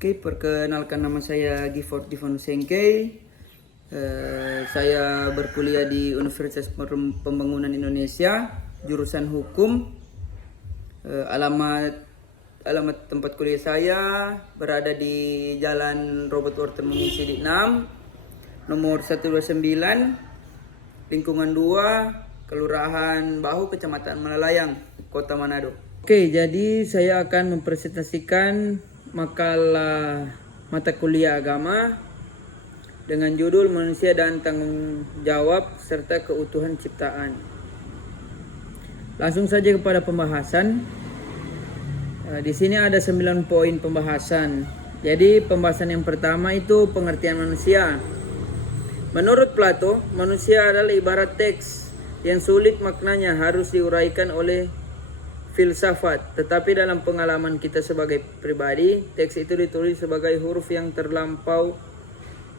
Oke, perkenalkan nama saya Gifford Divon Sengkei. Saya berkuliah di Universitas Pembangunan Indonesia, jurusan hukum. Alamat tempat kuliah saya berada di Jalan Robert Wortel Mengisi di 6, nomor 129, lingkungan 2, Kelurahan Bahu, Kecamatan Malalayang, Kota Manado. Oke, jadi saya akan mempresentasikan makalah mata kuliah agama dengan judul Manusia dan Tanggung Jawab serta Keutuhan Ciptaan. Langsung saja kepada pembahasan. Di sini ada 9 poin pembahasan. Jadi pembahasan yang pertama itu pengertian manusia. Menurut Plato, manusia adalah ibarat teks yang sulit maknanya harus diuraikan oleh filsafat, tetapi dalam pengalaman kita sebagai pribadi, teks itu ditulis sebagai huruf yang terlampau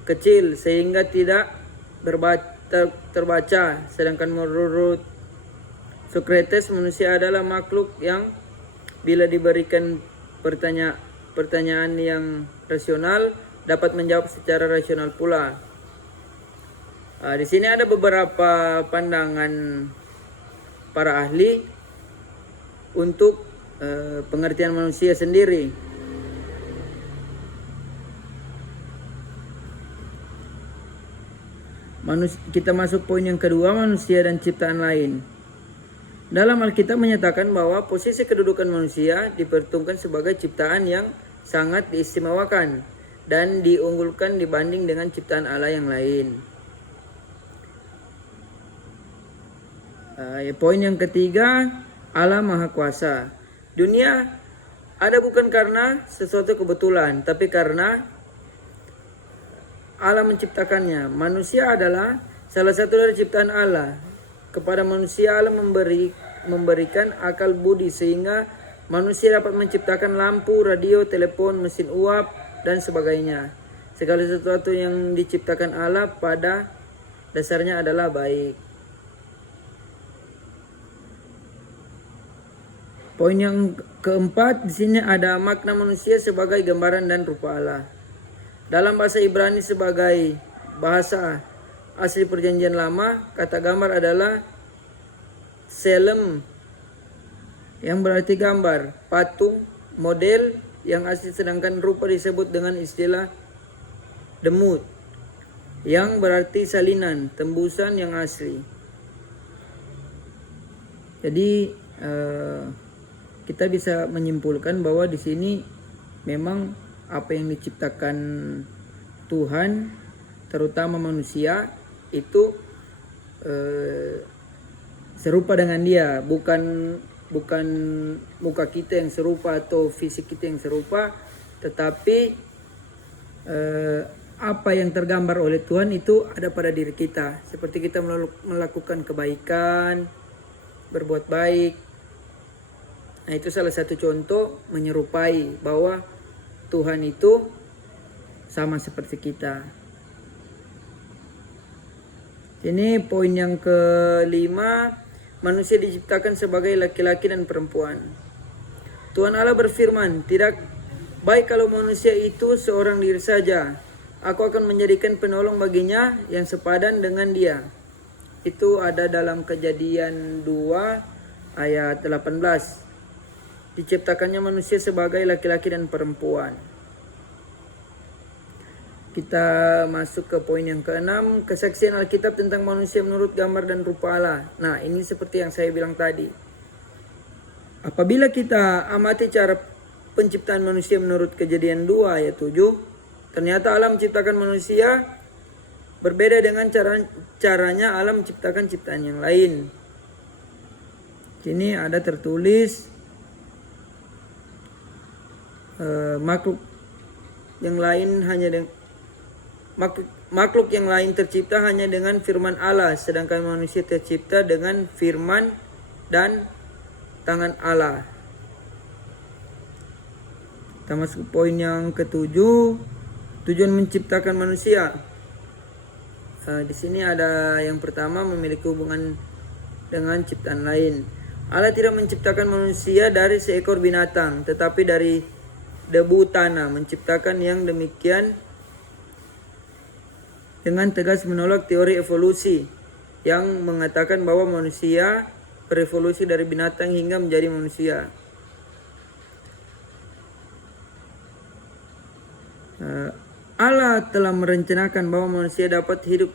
kecil sehingga tidak terbaca. Sedangkan menurut Socrates, manusia adalah makhluk yang bila diberikan pertanyaan yang rasional dapat menjawab secara rasional pula. Di sini ada beberapa pandangan para ahli untuk pengertian manusia sendiri. Kita masuk poin yang kedua, manusia dan ciptaan lain. Dalam Alkitab menyatakan bahwa posisi kedudukan manusia diperhitungkan sebagai ciptaan yang sangat diistimewakan dan diunggulkan dibanding dengan ciptaan Allah yang lain. Poin yang ketiga, Allah Maha Kuasa. Dunia ada bukan karena sesuatu kebetulan, tapi karena Allah menciptakannya. Manusia adalah salah satu dari ciptaan Allah. Kepada manusia Allah memberikan akal budi sehingga manusia dapat menciptakan lampu, radio, telepon, mesin uap, dan sebagainya. Segala sesuatu yang diciptakan Allah pada dasarnya adalah baik. Poin yang keempat, di sini ada makna manusia sebagai gambaran dan rupa Allah. Dalam bahasa Ibrani sebagai bahasa asli Perjanjian Lama, kata gambar adalah selem, yang berarti gambar, patung, model yang asli, sedangkan rupa disebut dengan istilah demut, yang berarti salinan, tembusan yang asli. Jadi kita bisa menyimpulkan bahwa di sini memang apa yang diciptakan Tuhan, terutama manusia, itu serupa dengan Dia, bukan muka kita yang serupa atau fisik kita yang serupa, tetapi apa yang tergambar oleh Tuhan itu ada pada diri kita, seperti kita melakukan kebaikan, berbuat baik. Nah, itu salah satu contoh menyerupai bahwa Tuhan itu sama seperti kita. Ini poin yang kelima, manusia diciptakan sebagai laki-laki dan perempuan. Tuhan Allah berfirman, tidak baik kalau manusia itu seorang diri saja. Aku akan menjadikan penolong baginya yang sepadan dengan dia. Itu ada dalam Kejadian 2 ayat 18. Diciptakannya manusia sebagai laki-laki dan perempuan. Kita masuk ke poin yang keenam, kesaksian Alkitab tentang manusia menurut gambar dan rupa Allah. Nah, ini seperti yang saya bilang tadi. Apabila kita amati cara penciptaan manusia menurut Kejadian 2 ayat 7, ternyata Allah menciptakan manusia berbeda dengan caranya Allah menciptakan ciptaan yang lain. Sini ada tertulis makhluk yang lain tercipta hanya dengan firman Allah, sedangkan manusia tercipta dengan firman dan tangan Allah. Kita masuk poin yang ketujuh, tujuan menciptakan manusia. Di sini ada yang pertama, memiliki hubungan dengan ciptaan lain. Allah tidak menciptakan manusia dari seekor binatang, tetapi debu tanah, menciptakan yang demikian dengan tegas menolak teori evolusi yang mengatakan bahwa manusia berevolusi dari binatang hingga menjadi manusia. Allah telah merencanakan bahwa manusia dapat hidup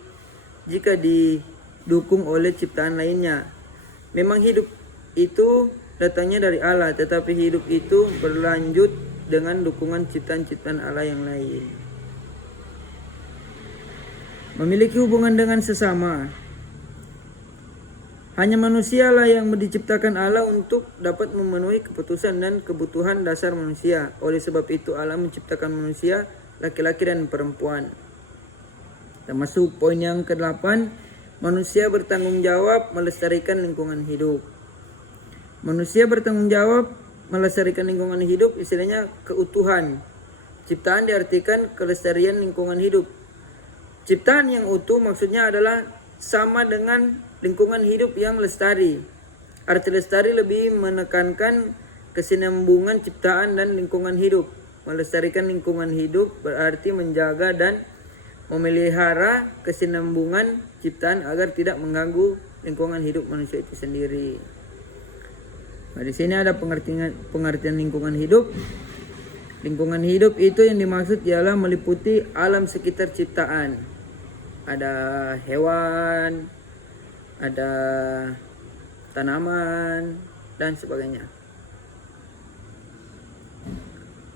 jika didukung oleh ciptaan lainnya. Memang hidup itu datangnya dari Allah, tetapi hidup itu berlanjut dengan dukungan ciptaan-ciptaan Allah yang lain. Memiliki hubungan dengan sesama. Hanya manusialah yang diciptakan Allah untuk dapat memenuhi keputusan dan kebutuhan dasar manusia. Oleh sebab itu Allah menciptakan manusia laki-laki dan perempuan. Termasuk poin yang ke-8, manusia bertanggung jawab melestarikan lingkungan hidup. Manusia bertanggung jawab melestarikan lingkungan hidup, istilahnya keutuhan. Ciptaan diartikan kelestarian lingkungan hidup. Ciptaan yang utuh maksudnya adalah sama dengan lingkungan hidup yang lestari. Arti lestari lebih menekankan kesinambungan ciptaan dan lingkungan hidup. Melestarikan lingkungan hidup berarti menjaga dan memelihara kesinambungan ciptaan agar tidak mengganggu lingkungan hidup manusia itu sendiri. Nah, di sini ada pengertian lingkungan hidup. Lingkungan hidup itu yang dimaksud ialah meliputi alam sekitar ciptaan. Ada hewan, ada tanaman, dan sebagainya.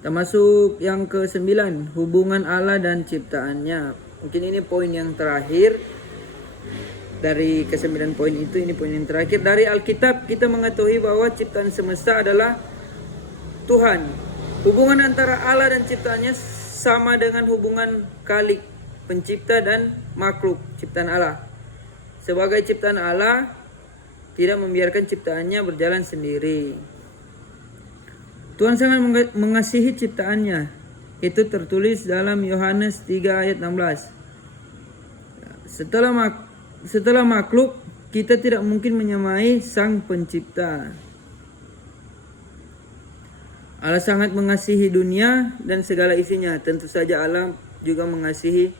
Termasuk yang ke-9, hubungan Allah dan ciptaannya. Mungkin ini poin yang terakhir. Dari ke-9 poin itu, ini poin yang terakhir. Dari Alkitab kita mengetahui bahwa ciptaan semesta adalah Tuhan. Hubungan antara Allah dan ciptaannya sama dengan hubungan Khalik, pencipta dan makhluk ciptaan Allah. Sebagai ciptaan Allah, tidak membiarkan ciptaannya berjalan sendiri. Tuhan sangat mengasihi ciptaannya. Itu tertulis dalam Yohanes 3 ayat 16. Setelah makhluk, kita tidak mungkin menyamai Sang Pencipta. Allah sangat mengasihi dunia dan segala isinya. Tentu saja Allah juga mengasihi,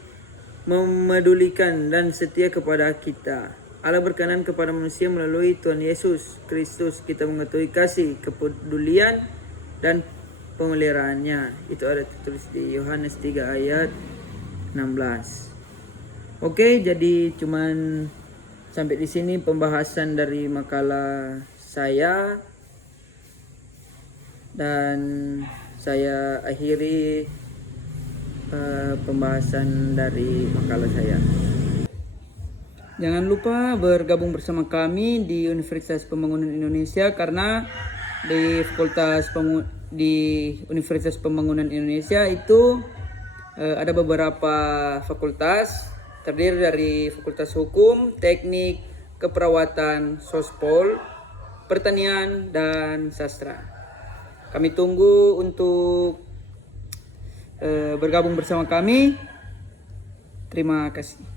memedulikan dan setia kepada kita. Allah berkenan kepada manusia melalui Tuhan Yesus Kristus. Kita mengetahui kasih, kepedulian, dan pemeliharaannya. Itu ada tertulis di Yohanes 3 ayat 16. Oke, jadi cuman sampai di sini pembahasan dari makalah saya. Dan saya akhiri pembahasan dari makalah saya. Jangan lupa bergabung bersama kami di Universitas Pembangunan Indonesia, karena di Universitas Pembangunan Indonesia itu ada beberapa fakultas, terdiri dari Fakultas Hukum, Teknik, Keperawatan, Sospol, Pertanian, dan Sastra. Kami tunggu untuk bergabung bersama kami. Terima kasih.